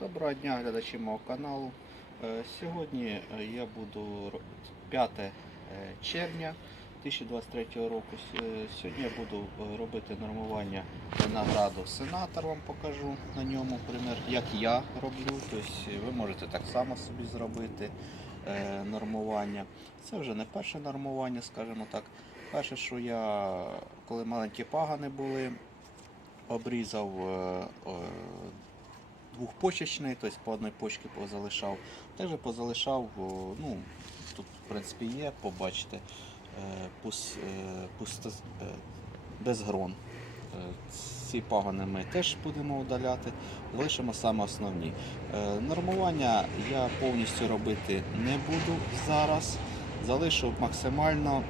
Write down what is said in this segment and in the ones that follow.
Доброго дня, глядачі мого каналу. Е, Сьогодні е, я буду 5 е, червня 2023 року. Е, Сьогодні я буду е, робити нормування винограду сенатор, вам покажу на ньому, примір, як я роблю. Тобто ви можете так само собі зробити е, нормування. Це вже не перше нормування, скажімо так. Перше, що я, коли маленькі пагани були, обрізав е, е, двохпочечний, тобто по одній почці позалишав. Теж позалишав, ну, тут в принципі є, побачите, е, пус, е, пусто, е, без грон. Ці пагони ми теж будемо удаляти, лишимо саме основні. Нормування я повністю робити не буду зараз. Залишу максимально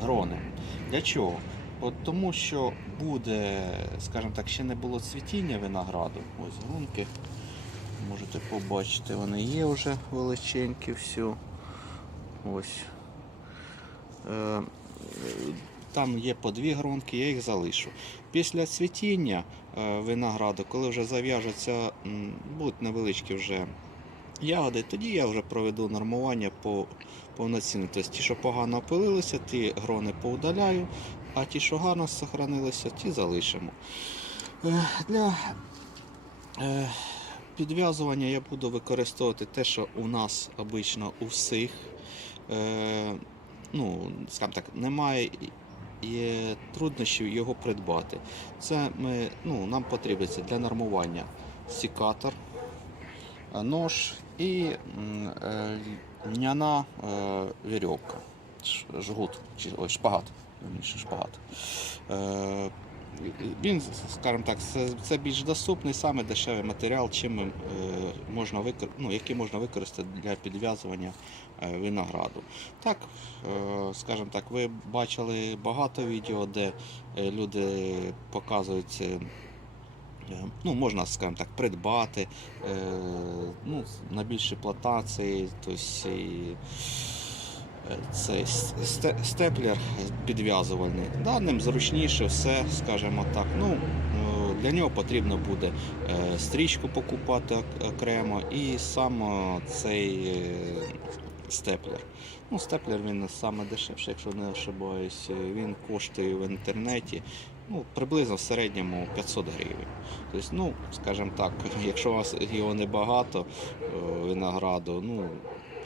грони. Для чого? От тому що буде, скажімо так, ще не було цвітіння винограду. Ось грунки. Можете побачити, вони є вже величенькі, все. Ось. Е, Там є по дві гронки, я їх залишу. Після цвітіння е, винограду, коли вже зав'яжуться, будуть невеличкі вже ягоди, тоді я вже проведу нормування по повноцінно. Тобто ті, що погано опилилися, ті грони поудаляю, а ті, що гарно сохранилися, ті залишимо. Е, Для е, підв'язування я буду використовувати те, що у нас обично у всіх. Е, Ну, скажімо так, немає є труднощів його придбати. Це ми, ну, нам потрібиться для нормування сікатор, е, нож і льняна вірьовка, жгут, ой, шпагат. Вірніше, шпагат. Е, він, скажімо так, це, більш доступний, саме дешевий матеріал, чим е, можна викор... ну, який можна використати для підв'язування е, винограду. Так, скажімо так, ви бачили багато відео, де люди показують. Ну, можна, скажімо так, придбати е, ну, на більші плантації, тобто цей степлер підв'язувальний. Да, ним зручніше все, скажімо так. Ну, е, для нього потрібно буде е, стрічку покупати окремо і сам цей е, степлер. Ну, степлер він саме дешевший, якщо не ошибаюсь. Він коштує в інтернеті ну, приблизно в середньому 500 гривень. Тобто, ну, скажімо так, якщо у вас його небагато, винограду, ну,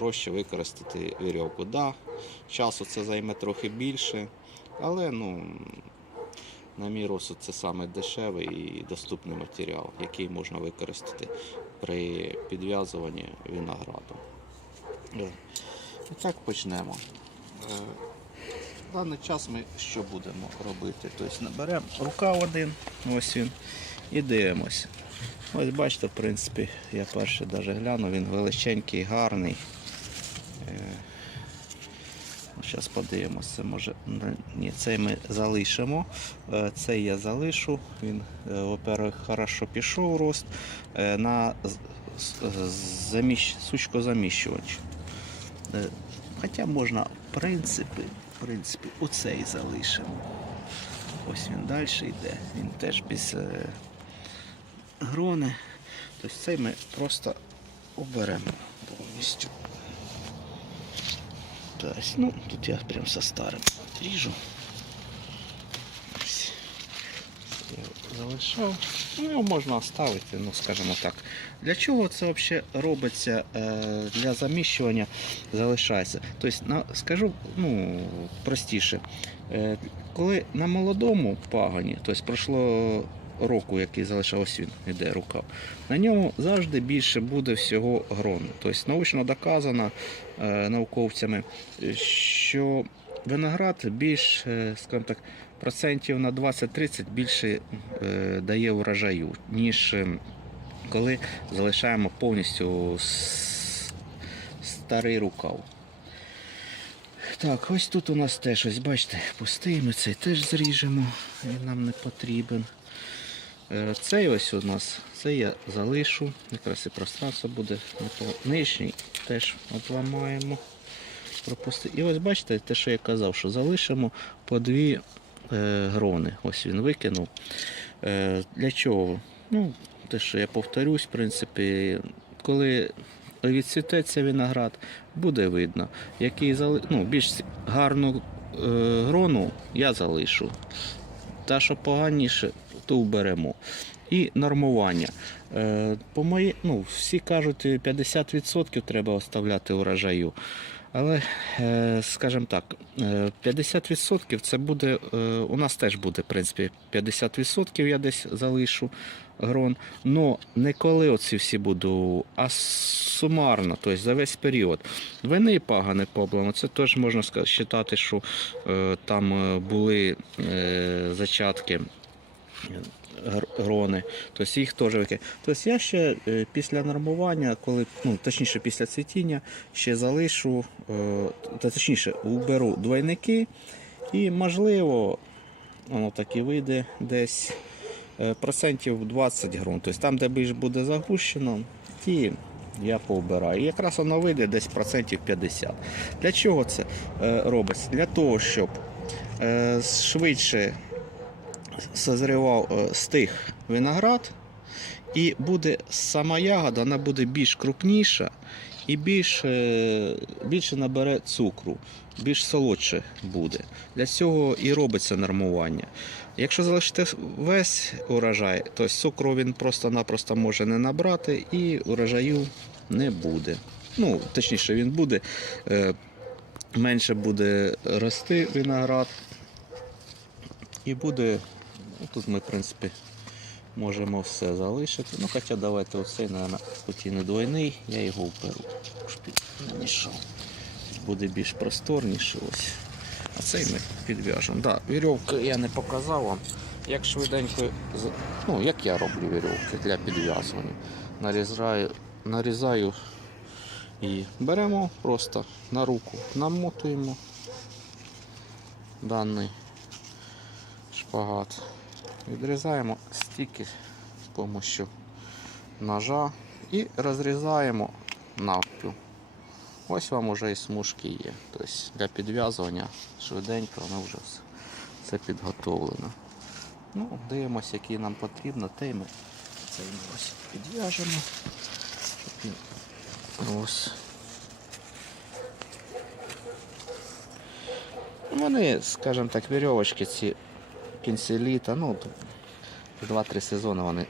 проще використати вірьовку. Да, часу це займе трохи більше, але ну, на мій розсуд це саме дешевий і доступний матеріал, який можна використати при підв'язуванні винограду. Е, І так почнемо. Е, в даний час ми що будемо робити? Тобто наберемо рукав один, ось він, і дивимося. Ось бачите, в принципі, я перший навіть гляну, він величенький, гарний. Зараз подивимося, може. Ні, цей ми залишимо. Е, Цей я залишу. Він, е, во-первых, хорошо пішов рост е, на заміщ... сучкозаміщувач. Е, Хоча можна, в принципі, в принципі, оцей залишимо. Ось він далі йде. Він теж без е, грони. Тобто цей ми просто оберемо повністю. Тобто, ну, тут я прям со старим ріжу. Ось. Залишав. Ну, його можна оставити, ну, скажімо так. Для чого це взагалі робиться е, для заміщування залишається? Тобто, скажу ну, простіше, е, коли на молодому пагані, тобто пройшло року, який залишався він, іде рукав, на ньому завжди більше буде всього грону. Тобто научно доказано е, науковцями, що виноград більш, е, скажімо так, процентів на 20-30 більше е, дає урожаю, ніж коли залишаємо повністю старий рукав. Так, ось тут у нас теж, ось бачите, пустий, ми цей теж зріжемо, він нам не потрібен. Е, Цей ось у нас, це я залишу, якраз і пространство буде. Нижній теж обламаємо. Пропусти. І ось бачите, те, що я казав, що залишимо по дві е, грони. Ось він викинув. Е, для чого? Ну, те, що я повторюсь, в принципі, коли відцвітеться виноград, буде видно. Який зали... ну, більш гарну е, грону я залишу. Та, що поганіше, то вберемо. І нормування. Е, по мої... ну, всі кажуть, 50% треба оставляти урожаю. Але, е, скажімо так, е, 50% це буде, е, у нас теж буде, в принципі, 50% я десь залишу грон. Но не коли оці всі буду, а сумарно, тобто за весь період. Вини пагани проблеми. Це теж можна вважати, що е, там е, були е, зачатки грони, тобто їх теж викид. Тобто я ще е, після нормування, коли, ну, точніше після цвітіння, ще залишу, е, та точніше, уберу двойники і можливо, воно так і вийде десь е, процентів 20 ґрунт. Тобто там, де більш буде загущено, ті я повбираю. І якраз воно вийде десь процентів 50. Для чого це робиться? Для того, щоб швидше созрівав е, стиг виноград, і буде сама ягода, вона буде більш крупніша і більш, е, більше набере цукру, більш солодше буде. Для цього і робиться нормування. Якщо залишити весь урожай, то цукру він просто-напросто може не набрати і урожаю не буде. Ну, точніше, він буде, е, менше буде рости виноград. І буде, тут ми, в принципі, можемо все залишити. Ну, хоча давайте оцей, мабуть, хоч і не двойний, я його вперу. Буде більш просторніше ось. А цей ми підв'яжемо. Да, вірьовки я не показав вам. Як швиденько, ну, як я роблю вірьовки для підв'язування. Нарізаю, нарізаю і беремо просто на руку, намотуємо даний шпагат. Відрізаємо стільки з допомогою ножа і розрізаємо навпіл. Ось вам уже і смужки є. Тобто для підв'язування швиденько воно вже все, все підготовлено. Ну, дивимося, який нам потрібно, те ми цей ось підв'яжемо. Ось. Вони, скажімо так, вірьовочки ці кінці літа, ну, 2-3 сезони вони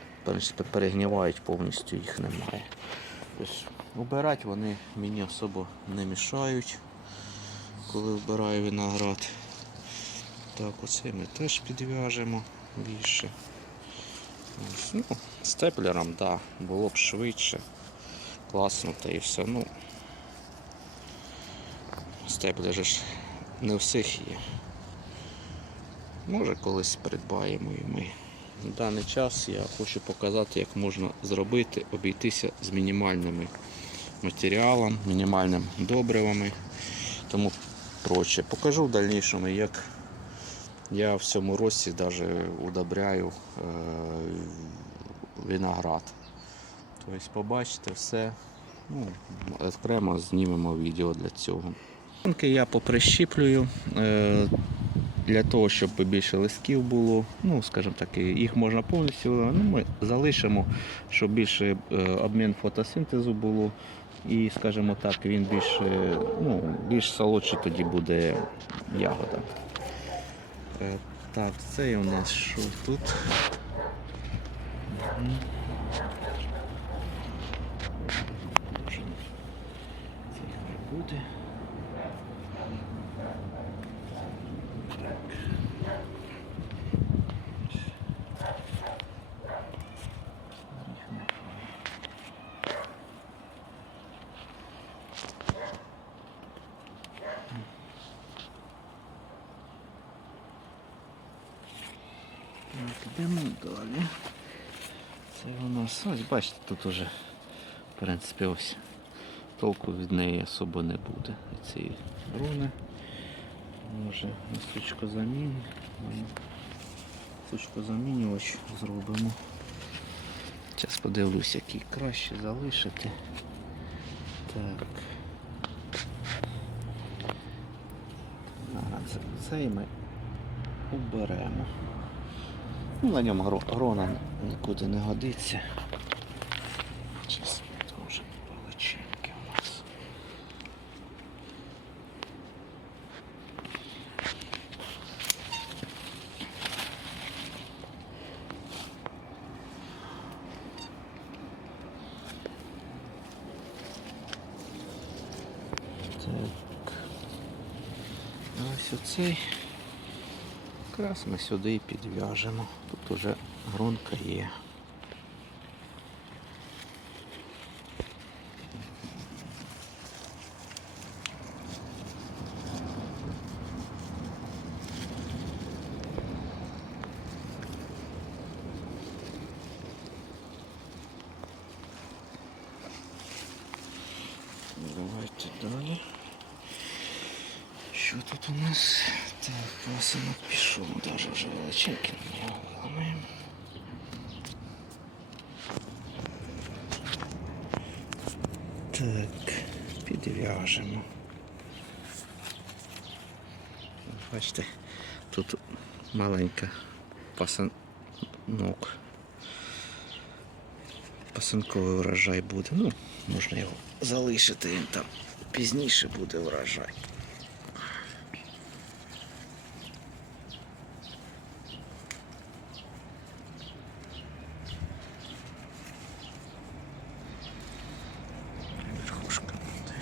перегнівають, повністю їх немає. Тобто, Убирати вони мені особо не мішають, коли вбираю виноград. Так, оце ми теж підв'яжемо більше. Ось, ну, степлером, да, було б швидше. Класно та і все. Ну, степлер ж не всіх є. Може колись придбаємо і ми. На даний час я хочу показати, як можна зробити, обійтися з мінімальними матеріалом, мінімальними добривами, тому проче. Покажу в дальнішому, як я в цьому році навіть удобряю е, виноград. Тобто побачите все. Ну, окремо знімемо відео для цього. Я поприщіплюю е, для того, щоб більше листків було. Ну, скажімо так, їх можна повністю. Ну, ми залишимо, щоб більше е, обмін фотосинтезу було. І, скажімо так, він більш, е, ну, більш солодше тоді буде ягода. Е, Так, це у нас що тут? Це хай буде. Так, Йдемо далі. Це у нас, ось бачите, тут уже, в принципі, ось толку від неї особо не буде. Ці руни. Може сучко замінь. Сучко замінювач зробимо. Зараз подивлюсь, який краще залишити. Так. А, це- цей ми уберемо. Ну, на ньому гро- грона нікуди не годиться. Зараз теж величенькі у нас. Так. Ось оцей. Якраз ми сюди і підв'яжемо. Тут уже гронка є. Давайте далі. Що тут у нас? Так, пасинок пішов, даже вже величенький Підв'яжемо. Бачите, тут маленька пасанок. Пасанковий врожай буде. Ну, можна його залишити, він там пізніше буде врожай. Верхушка буде.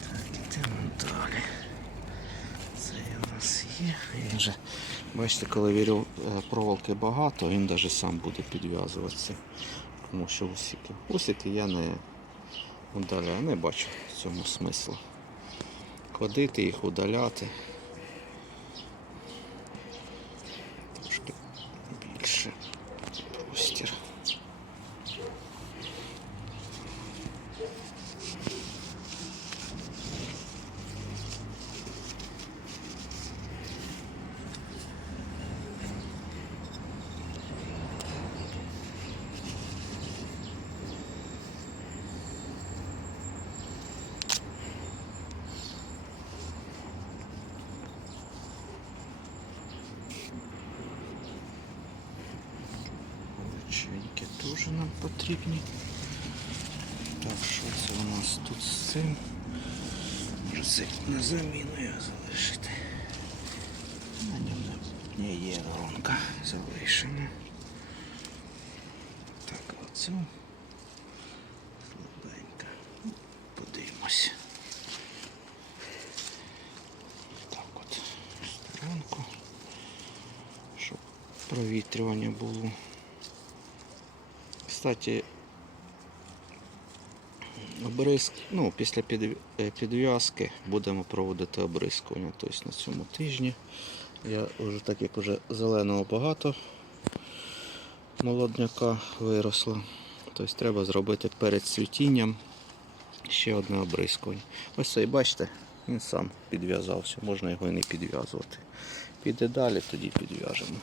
Так, ідемо далі. Це у нас є. Він же, бачите, коли вірю проволоки багато, він навіть сам буде підв'язуватися. Тому що усіки. Усіки я не удаляю, не бачу в цьому смислу. Ходити їх, удаляти. Трошки більше простір. Величенькі теж нам потрібні. Так, що це у нас тут з цим? Це на заміну його залишити. На ньому не є гронка. Залишимо. Так, оцю. Слабенька. Ну, Подивимось. Так от. Сторонку. Щоб провітрювання було. Кстати, обризк, ну, після е, підв'язки будемо проводити обрискування. Тобто на цьому тижні. Я вже так як вже зеленого багато молодняка виросло. Тобто треба зробити перед цвітінням ще одне обрискування. Ось цей, бачите, він сам підв'язався, можна його і не підв'язувати. Піде далі, тоді підв'яжемо.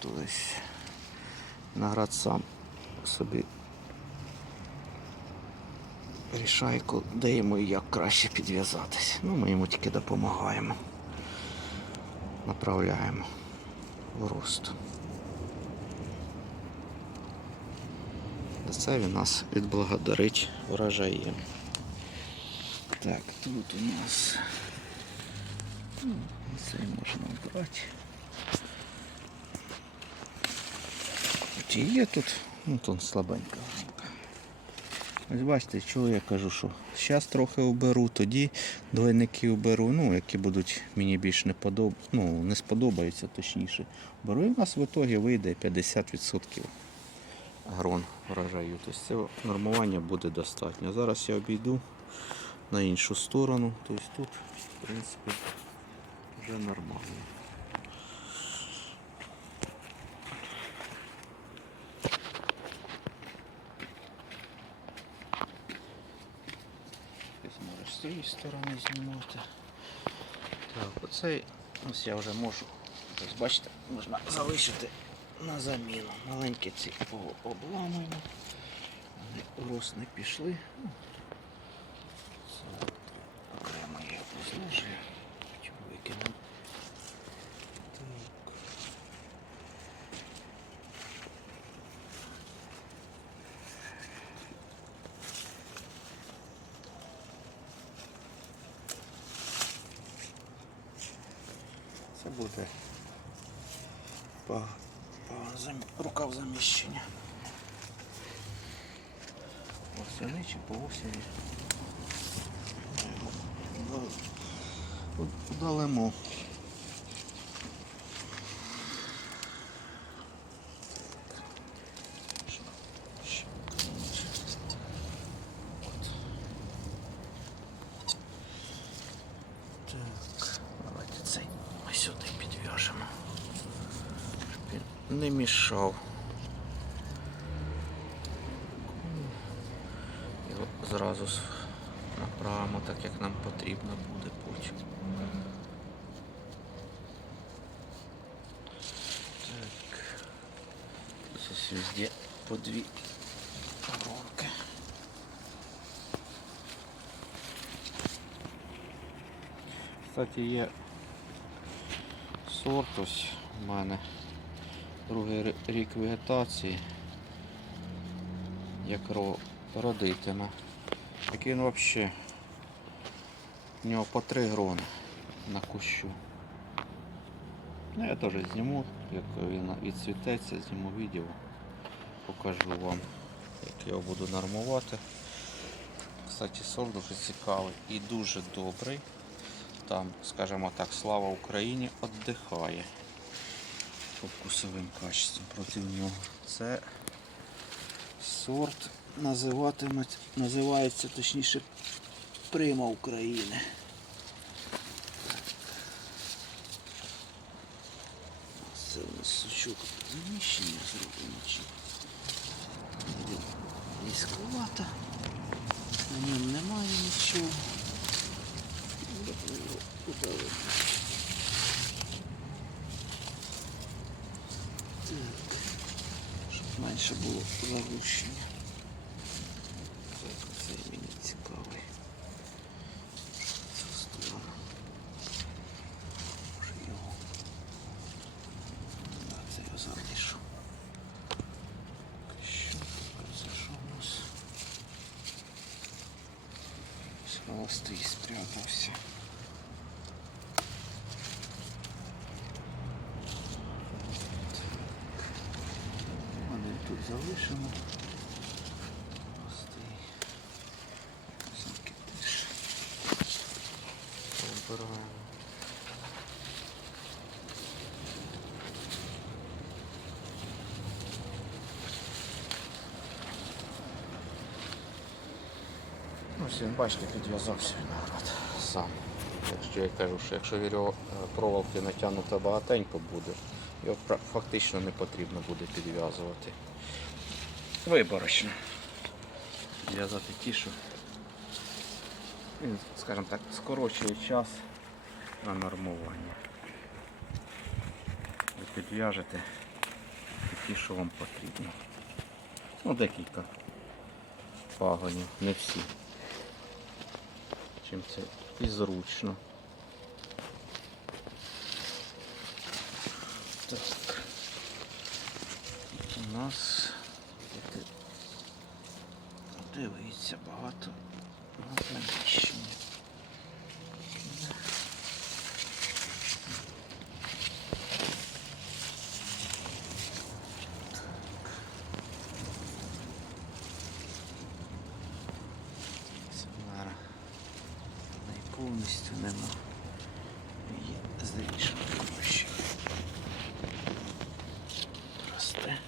Тобто Виноград сам собі рішає, де йому і як краще підв'язатись. Ну, ми йому тільки допомагаємо. Направляємо в рост. Це він нас відблагодарить врожаєм. Так, тут у нас ну, цей можна брати. Чи є тут? Ну тут слабенька. Ось бачите, чого я кажу, що зараз трохи оберу, тоді двойники оберу, ну, які будуть мені більш не подоб... ну, не сподобаються точніше. Беру і в нас в ітогі вийде 50% грон врожаю. Тобто це нормування буде достатньо. Зараз я обійду на іншу сторону. Тобто тут, в принципі, вже нормально. Ось можеш з цієї сторони знімати. Так, оцей ось я вже можу. Ось бачите, можна залишити на заміну. Маленькі ці обламуємо. Вони у не пішли. Ну, Це окремо я розложую. Потім викину. Так. буде по, по зам- рукав заміщення. Восени чи по осені. Удалимо. Так, давайте цей ми сюди підв'яжемо. Щоб не мішав. Зразу направимо так, як нам потрібно буде потім. Так. Здесь везде по дві коронки. Кстати, є сорт ось у мене другий рік вегетації, як ро- родитиме. Який він взагалі. У нього по три грони на кущу. Ну, я теж зніму, як він відцвітеться, зніму відео, покажу вам, як його буду нормувати. Кстати, сорт дуже цікавий і дуже добрий. Там, скажімо так, слава Україні віддихає по вкусовим качествам проти нього. Це сорт називатимуть, називається точніше Прима України. Це у нас сучок заміщення зроблено чи низьковато. На ньому немає нічого. Подали. Щоб менше було загущення. Так, оцей мені цікавий. Цю сторону. Може його. Да, це я залишу. Що таке? Це що у нас? Холостий спрятався. Вони тут залишимо. Холостий. Самки теж. Обираємо. Ось він, бачите, підв'язався виноград сам. Якщо я кажу, що якщо вірьо проволоки натягнуто багатенько буде, його фактично не потрібно буде підв'язувати. Виборочно. Зв'язати ті, що він, скажімо так, скорочує час на нормування. Ви підв'яжете ті, що вам потрібно. Ну, декілька пагонів, не всі. Чим це і зручно. Так. У нас дивіться, багато на заміщення. Самара неї повністю нема. Її здивіше краще. Росте.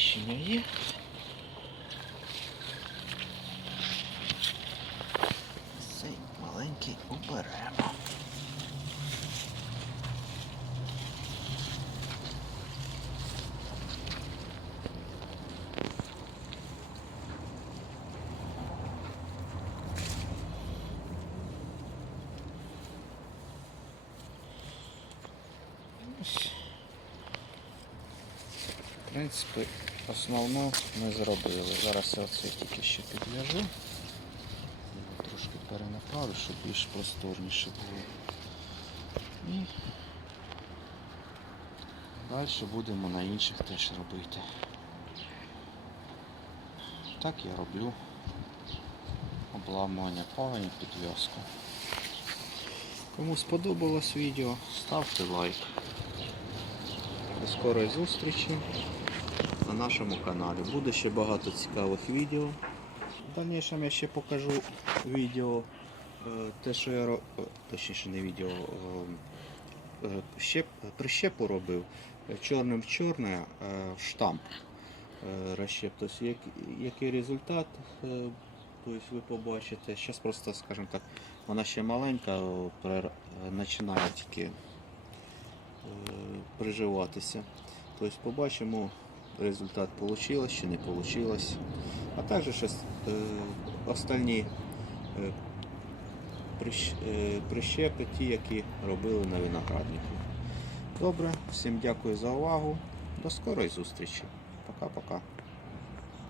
Заміщення є. Цей маленький уберемо. Ось. В принципі, основну ми зробили. Зараз я оце тільки ще підв'яжу. Трошки перенаправлю, щоб більш просторніше було. І далі будемо на інших теж робити. Так я роблю. обламування пагоні підв'язку. Кому сподобалось відео, ставте лайк. До скорої зустрічі на нашому каналі. Буде ще багато цікавих відео. В дальнішому я ще покажу відео, е, те, що я е, точніше не відео, е, е, прищепу робив чорним в чорне штамп розщеп. Тобто, як, який результат, тобто ви побачите. Зараз просто, скажімо так, вона ще маленька, починає тільки приживатися. Тобто побачимо, результат вийшло чи не вийшло. А також ще е, остальні прищ- е, прищепи, ті, які робили на винограднику. Добре, всім дякую за увагу. До скорої зустрічі. Пока-пока.